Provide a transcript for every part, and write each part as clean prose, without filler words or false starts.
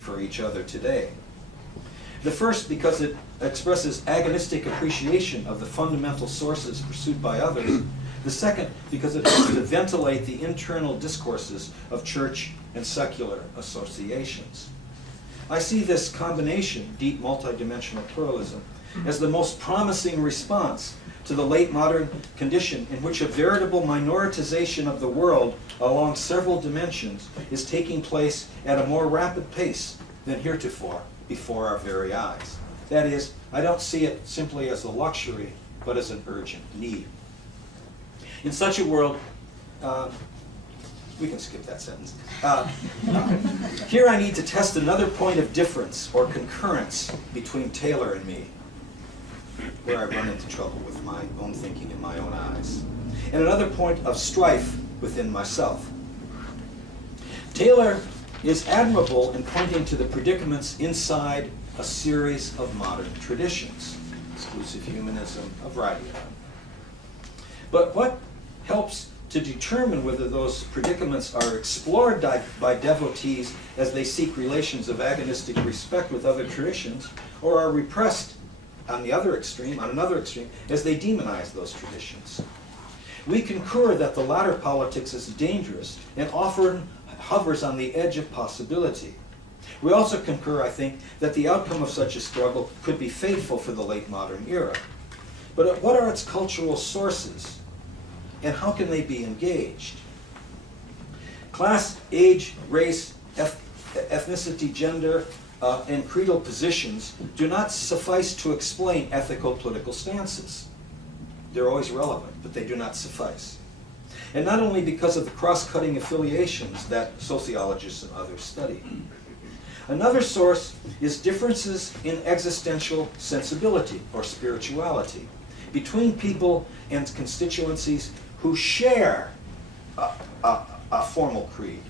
for each other today. The first, because it expresses agonistic appreciation of the fundamental sources pursued by others. The second, because it helps to ventilate the internal discourses of church and secular associations. I see this combination, deep multidimensional pluralism, as the most promising response to the late modern condition in which a veritable minoritization of the world along several dimensions is taking place at a more rapid pace than heretofore before our very eyes. That is, I don't see it simply as a luxury, but as an urgent need. In such a world, we can skip that sentence. Here I need to test another point of difference or concurrence between Taylor and me, where I run into trouble with my own thinking in my own eyes, and another point of strife within myself. Taylor is admirable in pointing to the predicaments inside a series of modern traditions, exclusive humanism, a variety of them. But what helps to determine whether those predicaments are explored by devotees as they seek relations of agonistic respect with other traditions, or are repressed on another extreme, as they demonize those traditions. We concur that the latter politics is dangerous and often hovers on the edge of possibility. We also concur, I think, that the outcome of such a struggle could be fateful for the late modern era. But what are its cultural sources, and how can they be engaged? Class, age, race, ethnicity, gender, and creedal positions do not suffice to explain ethical political stances. They're always relevant, but they do not suffice. And not only because of the cross-cutting affiliations that sociologists and others study. Another source is differences in existential sensibility or spirituality between people and constituencies who share a formal creed,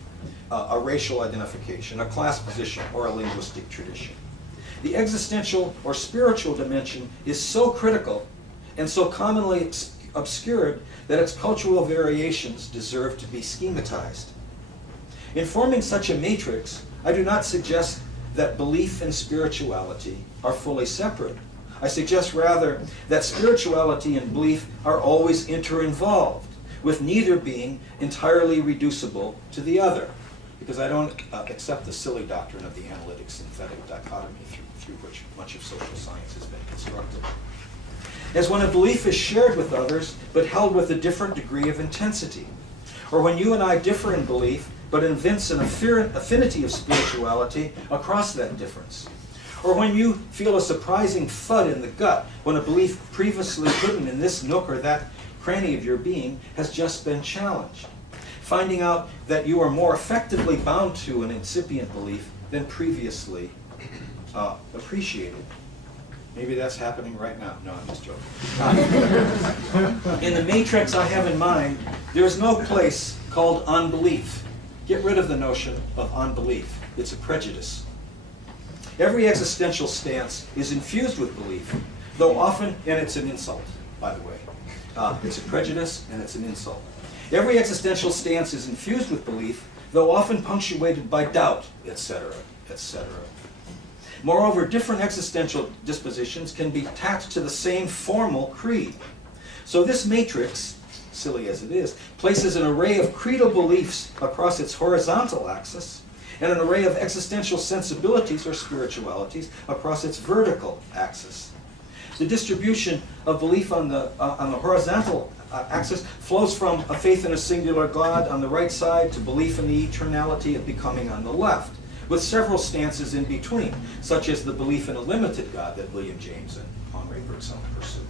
a racial identification, a class position, or a linguistic tradition. The existential or spiritual dimension is so critical and so commonly obscured that its cultural variations deserve to be schematized. In forming such a matrix, I do not suggest that belief and spirituality are fully separate. I suggest rather that spirituality and belief are always interinvolved, with neither being entirely reducible to the other, because I don't accept the silly doctrine of the analytic synthetic dichotomy through which much of social science has been constructed. As when a belief is shared with others, but held with a different degree of intensity, or when you and I differ in belief, but evince an affinity of spirituality across that difference. Or when you feel a surprising thud in the gut when a belief previously hidden in this nook or that cranny of your being has just been challenged, finding out that you are more effectively bound to an incipient belief than previously appreciated. Maybe that's happening right now. No, I'm just joking. In the matrix I have in mind, there is no place called unbelief. Get rid of the notion of unbelief. It's a prejudice. Every existential stance is infused with belief, though often, and it's an insult, by the way. It's a prejudice and it's an insult. Every existential stance is infused with belief, though often punctuated by doubt, etc., etc. Moreover, different existential dispositions can be tacked to the same formal creed. So this matrix, silly as it is, places an array of creedal beliefs across its horizontal axis and an array of existential sensibilities or spiritualities across its vertical axis. The distribution of belief on the horizontal axis flows from a faith in a singular God on the right side to belief in the eternality of becoming on the left, with several stances in between, such as the belief in a limited God that William James and Henri Bergson pursue,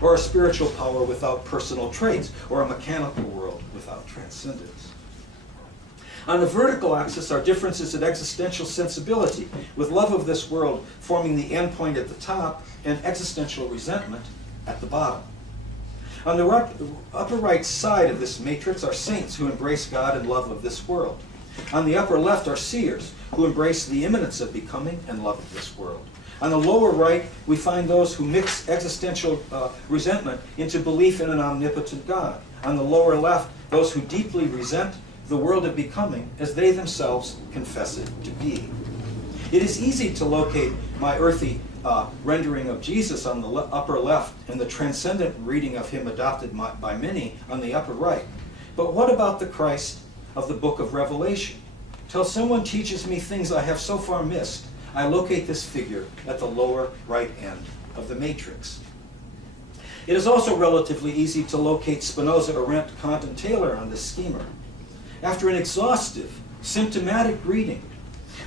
or a spiritual power without personal traits, or a mechanical world without transcendence. On the vertical axis are differences in existential sensibility, with love of this world forming the endpoint at the top and existential resentment at the bottom. On the upper right side of this matrix are saints who embrace God and love of this world. On the upper left are seers who embrace the imminence of becoming and love of this world. On the lower right, we find those who mix existential resentment into belief in an omnipotent God. On the lower left, those who deeply resent the world of becoming as they themselves confess it to be. It is easy to locate my earthy rendering of Jesus on the upper left and the transcendent reading of him adopted by many on the upper right. But what about the Christ of the book of Revelation? Till someone teaches me things I have so far missed, I locate this figure at the lower right end of the matrix. It is also relatively easy to locate Spinoza, Arendt, Kant, and Taylor on this schema. After an exhaustive, symptomatic reading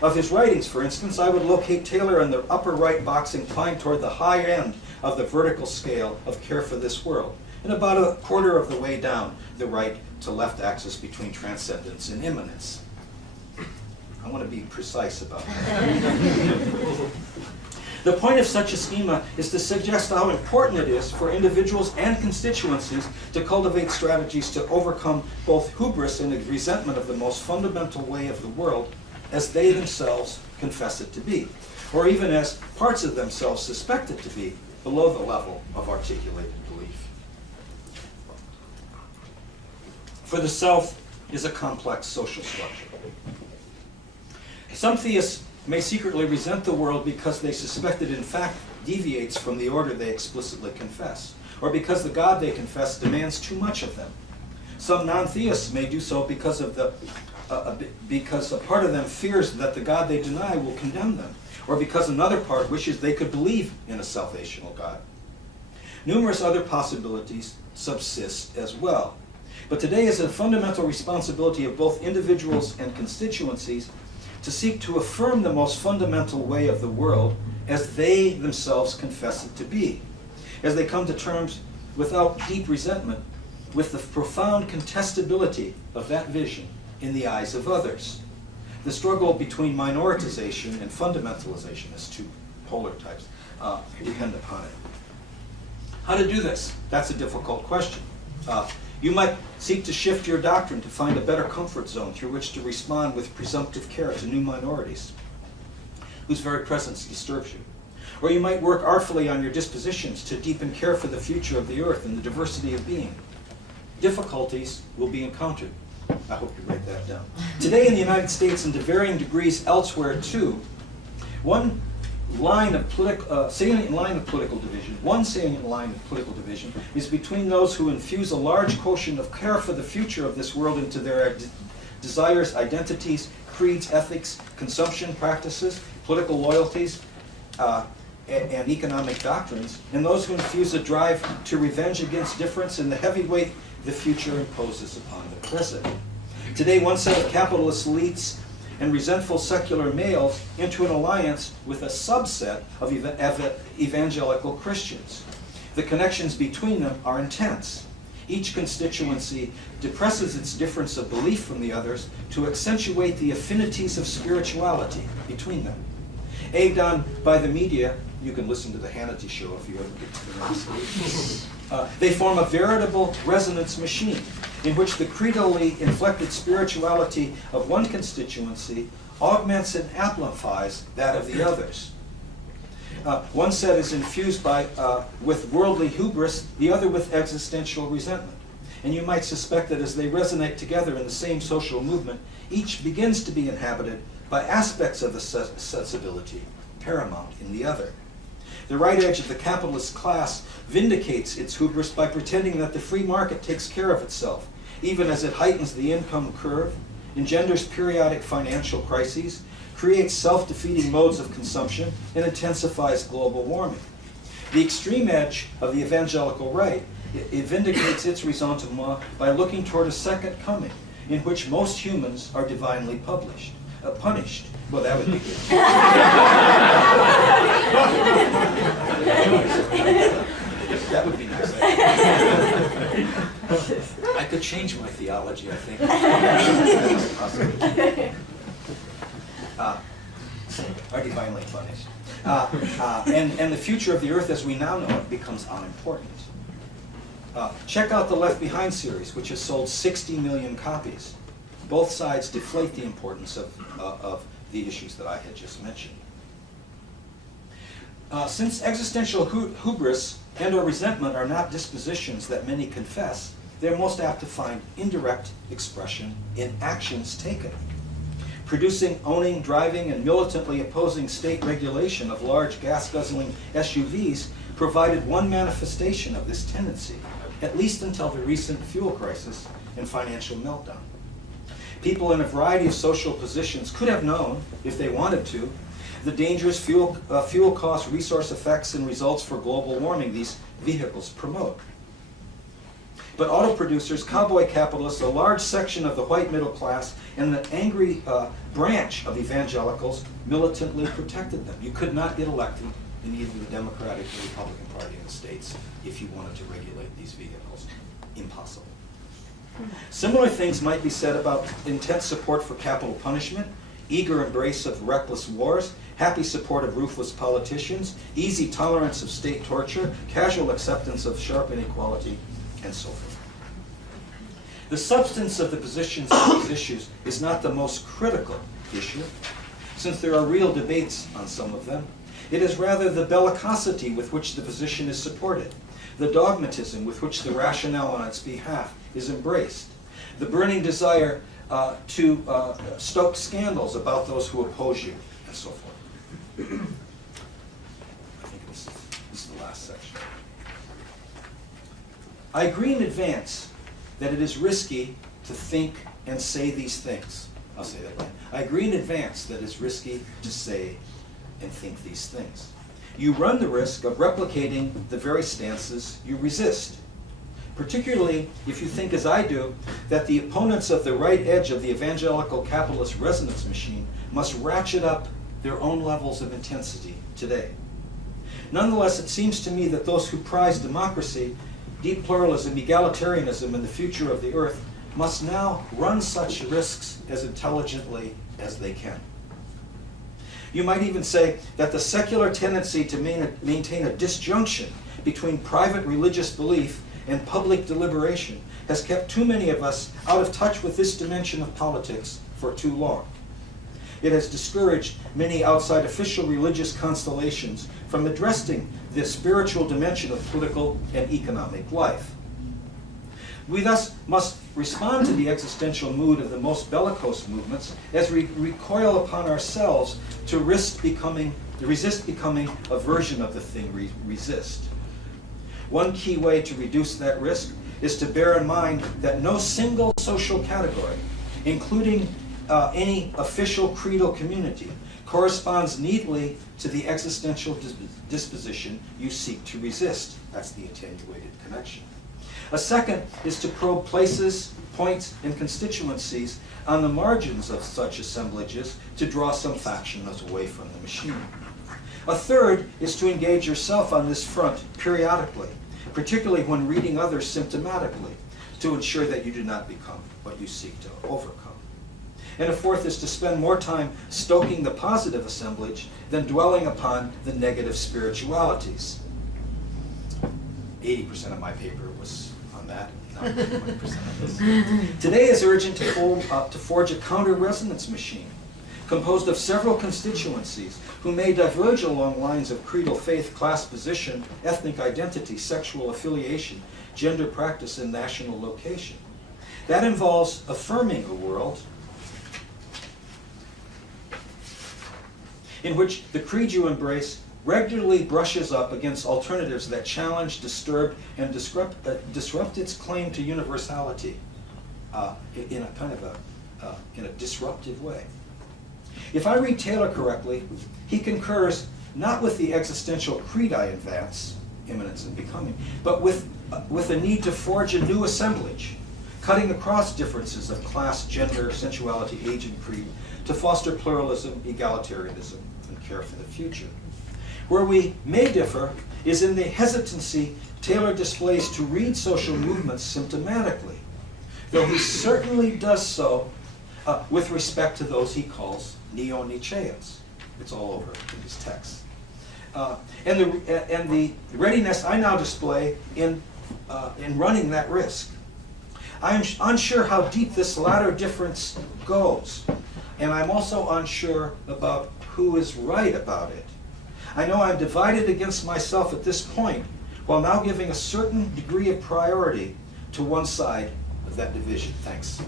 of his writings, for instance, I would locate Taylor in the upper right box inclined toward the high end of the vertical scale of care for this world, and about a quarter of the way down the right to left axis between transcendence and immanence. I want to be precise about that. The point of such a schema is to suggest how important it is for individuals and constituencies to cultivate strategies to overcome both hubris and resentment of the most fundamental way of the world as they themselves confess it to be, or even as parts of themselves suspect it to be, below the level of articulated belief. For the self is a complex social structure. Some theists may secretly resent the world because they suspect it in fact deviates from the order they explicitly confess, or because the God they confess demands too much of them. Some non-theists may do so because a part of them fears that the God they deny will condemn them, or because another part wishes they could believe in a salvational God. Numerous other possibilities subsist as well. But today is a fundamental responsibility of both individuals and constituencies to seek to affirm the most fundamental way of the world as they themselves confess it to be, as they come to terms without deep resentment with the profound contestability of that vision in the eyes of others. The struggle between minoritization and fundamentalization, as two polar types, depend upon it. How to do this? That's a difficult question. You might seek to shift your doctrine to find a better comfort zone through which to respond with presumptive care to new minorities whose very presence disturbs you. Or you might work artfully on your dispositions to deepen care for the future of the earth and the diversity of being. Difficulties will be encountered. I hope you write that down. Today in the United States and to varying degrees elsewhere too, one salient line of political division is between those who infuse a large quotient of care for the future of this world into their desires, identities, creeds, ethics, consumption practices, political loyalties, and economic doctrines, and those who infuse a drive to revenge against difference and the heavy weight the future imposes upon the present. Today, one set of capitalist elites and resentful secular males into an alliance with a subset of evangelical Christians. The connections between them are intense. Each constituency depresses its difference of belief from the others to accentuate the affinities of spirituality between them. Egged on by the media, you can listen to the Hannity show if you ever get to the next. They form a veritable resonance machine in which the creedally inflected spirituality of one constituency augments and amplifies that of the others. One set is infused with worldly hubris, the other with existential resentment. And you might suspect that as they resonate together in the same social movement, each begins to be inhabited by aspects of the sensibility paramount in the other. The right edge of the capitalist class vindicates its hubris by pretending that the free market takes care of itself, even as it heightens the income curve, engenders periodic financial crises, creates self-defeating modes of consumption, and intensifies global warming. The extreme edge of the evangelical right, it vindicates its ressentiment by looking toward a second coming, in which most humans are divinely punished. Well, that would be good. That would be nice. I could change my theology, I think. Are divinely punished. And the future of the earth as we now know it becomes unimportant. Check out the Left Behind series, which has sold 60 million copies. Both sides deflate the importance of the issues that I had just mentioned. Since existential hubris and or resentment are not dispositions that many confess, they're most apt to find indirect expression in actions taken. producing, owning, driving, and militantly opposing state regulation of large gas-guzzling SUVs provided one manifestation of this tendency, at least until the recent fuel crisis and financial meltdown. People in a variety of social positions could have known, if they wanted to, the dangerous fuel cost, resource effects, and results for global warming these vehicles promote. But auto producers, cowboy capitalists, a large section of the white middle class, and the angry branch of evangelicals militantly protected them. You could not get elected in either the Democratic or Republican Party in the States if you wanted to regulate these vehicles. Impossible. Similar things might be said about intense support for capital punishment, eager embrace of reckless wars, happy support of ruthless politicians, easy tolerance of state torture, casual acceptance of sharp inequality, and so forth. The substance of the positions on these issues is not the most critical issue, since there are real debates on some of them. It is rather the bellicosity with which the position is supported, the dogmatism with which the rationale on its behalf is embraced, the burning desire to stoke scandals about those who oppose you, and so forth. I think this is the last section. I agree in advance that it is risky to think and say these things. I'll say that again. I agree in advance that it's risky to say and think these things. You run the risk of replicating the very stances you resist, particularly if you think, as I do, that the opponents of the right edge of the evangelical capitalist resonance machine must ratchet up their own levels of intensity today. Nonetheless, it seems to me that those who prize democracy, deep pluralism, egalitarianism, and the future of the earth must now run such risks as intelligently as they can. You might even say that the secular tendency to maintain a disjunction between private religious belief and public deliberation has kept too many of us out of touch with this dimension of politics for too long. It has discouraged many outside official religious constellations from addressing the spiritual dimension of political and economic life. We thus must respond to the existential mood of the most bellicose movements as we recoil upon ourselves to resist becoming a version of the thing we resist. One key way to reduce that risk is to bear in mind that no single social category, including any official creedal community, corresponds neatly to the existential disposition you seek to resist. That's the attenuated connection. A second is to probe places, points, and constituencies on the margins of such assemblages to draw some factions away from the machine. A third is to engage yourself on this front periodically, particularly when reading others symptomatically, to ensure that you do not become what you seek to overcome. And a fourth is to spend more time stoking the positive assemblage than dwelling upon the negative spiritualities. 80% of my paper was on that, not 20% of this. Today is urgent to forge a counter-resonance machine composed of several constituencies who may diverge along lines of creedal faith, class position, ethnic identity, sexual affiliation, gender practice, and national location. That involves affirming a world in which the creed you embrace regularly brushes up against alternatives that challenge, disturb, and disrupt its claim to universality in a kind of in a disruptive way. If I read Taylor correctly, he concurs not with the existential creed I advance, immanence and becoming, but with a need to forge a new assemblage, cutting across differences of class, gender, sensuality, age, and creed, to foster pluralism, egalitarianism, and care for the future. Where we may differ is in the hesitancy Taylor displays to read social movements symptomatically, though he certainly does so with respect to those he calls neo-Nietzscheans. It's all over in his text. And the readiness I now display in running that risk. I am unsure how deep this latter difference goes, and I'm also unsure about who is right about it. I know I'm divided against myself at this point, while now giving a certain degree of priority to one side of that division. Thanks.